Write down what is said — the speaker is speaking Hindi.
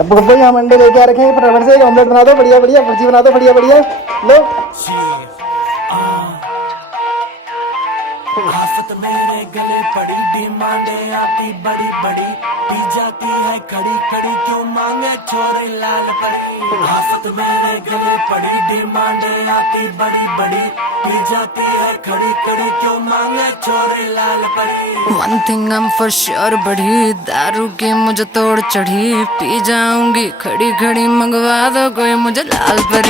अब गप्पो यहाँ मंडे लेके आ रखे हैं फटाफट से ऑमलेट बना दो बढ़िया बढ़िया भुर्जी बना दो बढ़िया बढ़िया लो। आफत मेरे गले पड़ी डिमांडे आती बड़ी बड़ी पी जाती है खड़ी खड़ी क्यों मांगे छोरे लाल परी। आफत मेरे गले पड़ी डिमांडे आती बड़ी बड़ी पी जाती है खड़ी खड़ी क्यों मांगे छोरे लाल परी। One thing I'm for sure बढ़ी दारू की मुझे तोड़ चढ़ी पी जाऊंगी खड़ी खड़ी मंगवा दो कोई मुझे लाल परी।